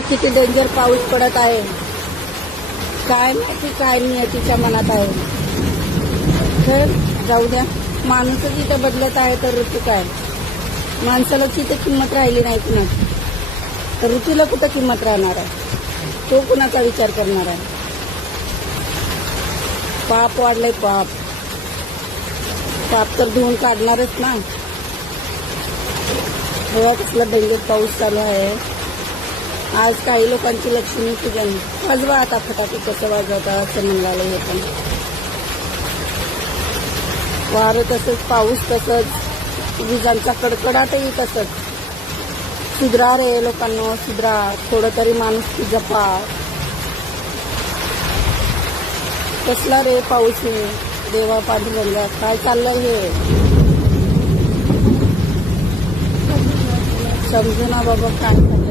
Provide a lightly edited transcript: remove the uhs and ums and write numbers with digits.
किती डेंजर पाऊस पडत आहे. काय माहिती काय नियतीच्या मनात आहे. तर जाऊ द्या, माणूसच इथं बदलत आहे तर ऋतू काय. माणसाला तिथे किंमत राहिली नाही कुणाची, तर ऋतूला कुठं किंमत राहणार आहे. तो कुणाचा विचार करणार आहे. पाप वाढलंय पाप. पाप तर धुवून काढणारच ना. बघा कसला डेंजर पाऊस चालू आहे. आज काही लोकांची लक्ष्मी पूजन. वाजवा आता फटाके कसं वाजवता असं म्हणाले हे पण. वारं तसंच, पाऊस तसंच, विजांचा कडकडाटही तसंच. सुधरा रे लोकांना, सुधरा. थोडं तरी माणूस जपा. कसला रे पाऊस हे. देवा पांडुरंगा काय चाललंय हे. समजू ना बाबा काय.